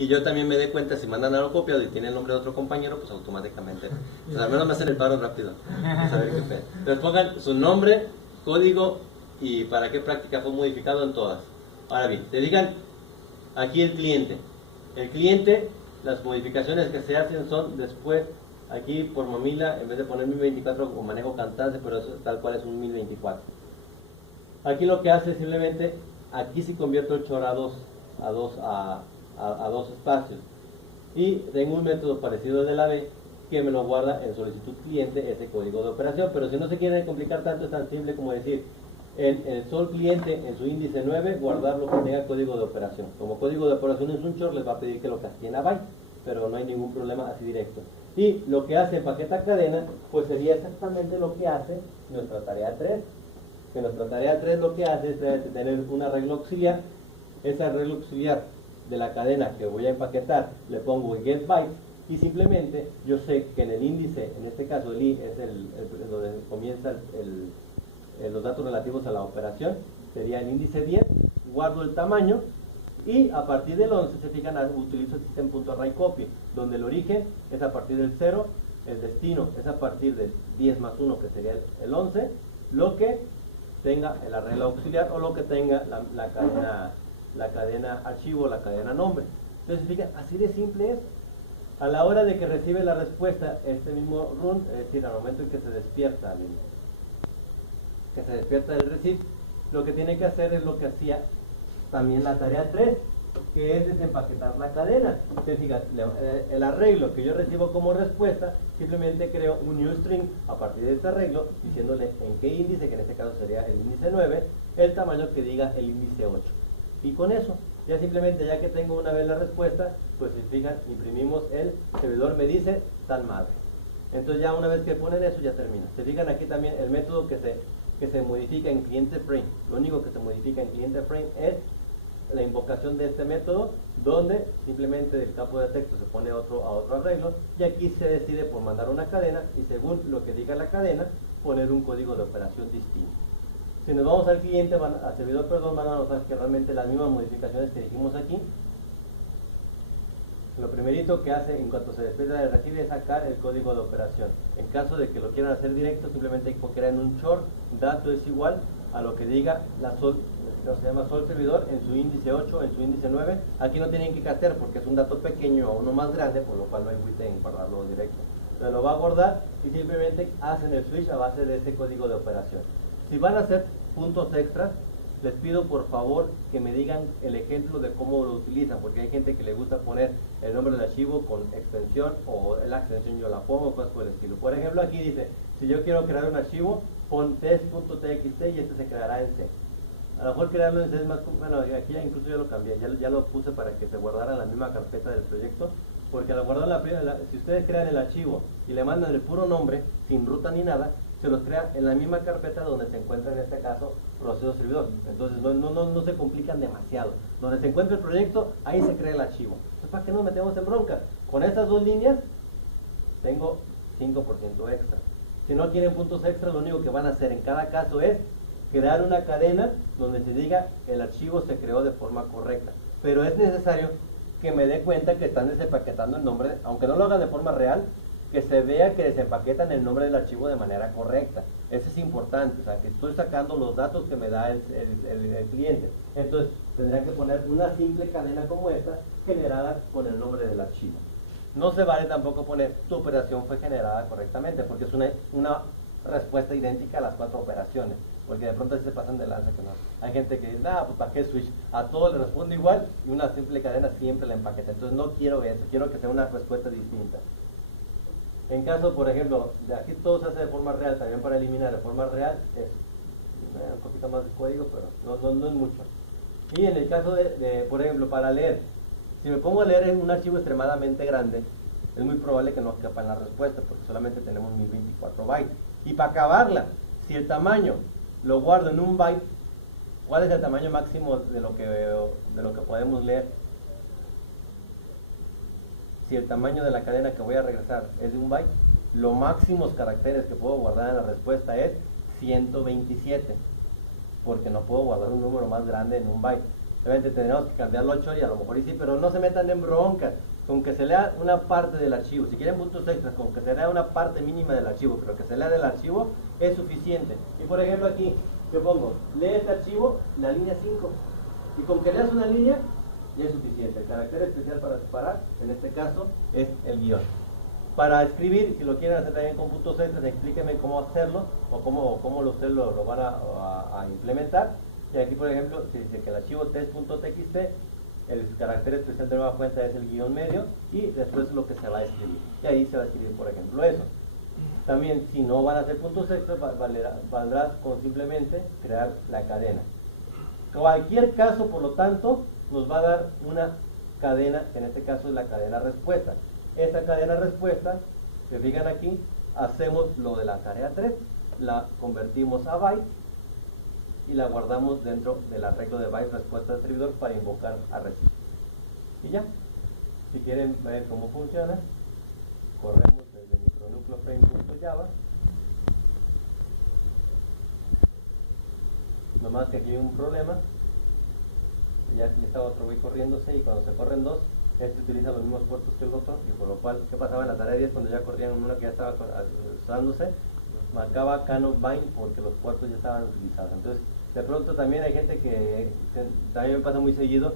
y yo también me dé cuenta si mandan algo copiado y tiene el nombre de otro compañero, pues automáticamente, pues al menos me hacen el paro rápido, a ver qué pedo. Entonces pongan su nombre, código y para qué práctica fue modificado en todas. Ahora bien, te digan aquí el cliente. El cliente, las modificaciones que se hacen son después, aquí por mamila, en vez de poner 1024 o manejo cantante, pero eso tal cual es un 1024. Aquí lo que hace simplemente, aquí sí convierto el char a dos espacios. Y tengo un método parecido al de la B que me lo guarda en solicitud cliente ese código de operación. Pero si no se quieren complicar tanto, es tan simple como decir, en el sol cliente, en su índice 9, guardar lo que tenga código de operación. Como código de operación es un char, les va a pedir que lo castiguen a byte, pero no hay ningún problema así directo. Y lo que hace paqueta cadena, pues sería exactamente lo que hace nuestra tarea 3. Que nuestra tarea 3 lo que hace es tener un arreglo auxiliar. Ese arreglo auxiliar de la cadena que voy a empaquetar, le pongo get byte y simplemente yo sé que en el índice, en este caso el I es donde comienza los datos relativos a la operación, sería el índice 10, guardo el tamaño y a partir del 11, se fijan, utilizo el system.arrayCopy, donde el origen es a partir del 0, el destino es a partir del 10 más 1, que sería el 11, lo que tenga el arreglo auxiliar o lo que tenga la cadena archivo, la cadena nombre. Entonces, fíjense, así de simple es. A la hora de que recibe la respuesta, este mismo run, es decir, al momento en que se despierta del receive, lo que tiene que hacer es lo que hacía también la tarea 3, que es desempaquetar la cadena. Entonces, fíjate, el arreglo que yo recibo como respuesta, simplemente creo un new string a partir de este arreglo, diciéndole en qué índice, que en este caso sería el índice 9, el tamaño que diga el índice 8. Y con eso, ya simplemente, ya que tengo una vez la respuesta, pues si fijan, imprimimos el servidor me dice tal madre. Entonces ya una vez que ponen eso, ya termina. Se fijan aquí también el método que se modifica en cliente frame. Lo único que se modifica en cliente frame es la invocación de este método, donde simplemente del campo de texto se pone a otro arreglo, y aquí se decide por mandar una cadena, y según lo que diga la cadena, poner un código de operación distinto. Si nos vamos al cliente, al servidor, perdón, van a notar que realmente las mismas modificaciones que dijimos aquí. Lo primerito que hace en cuanto se despierta del recibe es sacar el código de operación. En caso de que lo quieran hacer directo, simplemente crean un short, dato es igual a lo que diga la sol, se llama sol servidor en su índice 8, en su índice 9. Aquí no tienen que castear porque es un dato pequeño a uno más grande, por lo cual no hay agüite en guardarlo directo. Entonces lo va a guardar y simplemente hacen el switch a base de ese código de operación. Si van a hacer puntos extras, les pido por favor que me digan el ejemplo de cómo lo utilizan, porque hay gente que le gusta poner el nombre del archivo con extensión, o la extensión yo la pongo, cosas por el estilo. Por ejemplo, aquí dice, si yo quiero crear un archivo, pon test.txt y este se creará en C. A lo mejor crearlo en C es más, bueno, aquí ya incluso yo lo cambié, ya lo puse para que se guardara en la misma carpeta del proyecto, porque al guardar si ustedes crean el archivo y le mandan el puro nombre, sin ruta ni nada, se los crea en la misma carpeta donde se encuentra en este caso proceso servidor. Entonces no se complican demasiado. Donde se encuentra el proyecto, ahí se crea el archivo. Entonces, ¿para qué nos metemos en bronca? Con estas dos líneas tengo 5% extra. Si no quieren puntos extra, lo único que van a hacer en cada caso es crear una cadena donde se diga el archivo se creó de forma correcta. Pero es necesario que me dé cuenta que están desempaquetando el nombre, aunque no lo haga de forma real, que se vea que desempaquetan el nombre del archivo de manera correcta. Eso es importante, o sea, que estoy sacando los datos que me da el cliente. Entonces, tendría que poner una simple cadena como esta, generada con el nombre del archivo. No se vale tampoco poner tu operación fue generada correctamente, porque es una respuesta idéntica a las 4 operaciones. Porque de pronto se pasan de lanza que no. Hay gente que dice, pues ¿para qué switch? A todo le responde igual y una simple cadena siempre la empaqueta. Entonces no quiero eso, quiero que sea una respuesta distinta. En caso, por ejemplo, de aquí todo se hace de forma real, también para eliminar de forma real es un poquito más de código, pero no es mucho. Y en el caso por ejemplo, para leer, si me pongo a leer en un archivo extremadamente grande, es muy probable que no quepa en la respuesta, porque solamente tenemos 1024 bytes. Y para acabarla, si el tamaño lo guardo en un byte, ¿cuál es el tamaño máximo de lo que podemos leer? Si el tamaño de la cadena que voy a regresar es de un byte, los máximos caracteres que puedo guardar en la respuesta es 127, porque no puedo guardar un número más grande en un byte. Obviamente tendríamos que cambiarlo al chore y a lo mejor y sí, pero no se metan en bronca. Con que se lea una parte del archivo, si quieren puntos extras, con que se lea una parte mínima del archivo, pero que se lea del archivo es suficiente. Y por ejemplo aquí, yo pongo, lee este archivo, la línea 5, y con que leas una línea, ya es suficiente. El carácter especial para separar, en este caso, es el guión. Para escribir, si lo quieren hacer también con puntos extras, explíquenme cómo hacerlo, o cómo ustedes lo van a implementar. Y aquí, por ejemplo, se dice que el archivo test.txt, el carácter especial de nueva cuenta es el guión medio, y después es lo que se va a escribir. Y ahí se va a escribir, por ejemplo, eso. También, si no van a hacer puntos extras, valdrá con simplemente crear la cadena. Cualquier caso, por lo tanto, nos va a dar una cadena, que en este caso es la cadena respuesta. Esa cadena respuesta, se fijan aquí, hacemos lo de la tarea 3, la convertimos a byte y la guardamos dentro del arreglo de byte respuesta del servidor para invocar a recibir. Y ya, si quieren ver cómo funciona, corremos desde micronucleoframe.java. Nomás que aquí hay un problema, ya está otro güey corriéndose, y cuando se corren dos, este utiliza los mismos puertos que el otro, y por lo cual, ¿qué pasaba en la tarea 10 cuando ya corrían uno que ya estaba usándose? Marcaba cannot bind porque los puertos ya estaban utilizados. Entonces, de pronto también hay gente que, también me pasa muy seguido,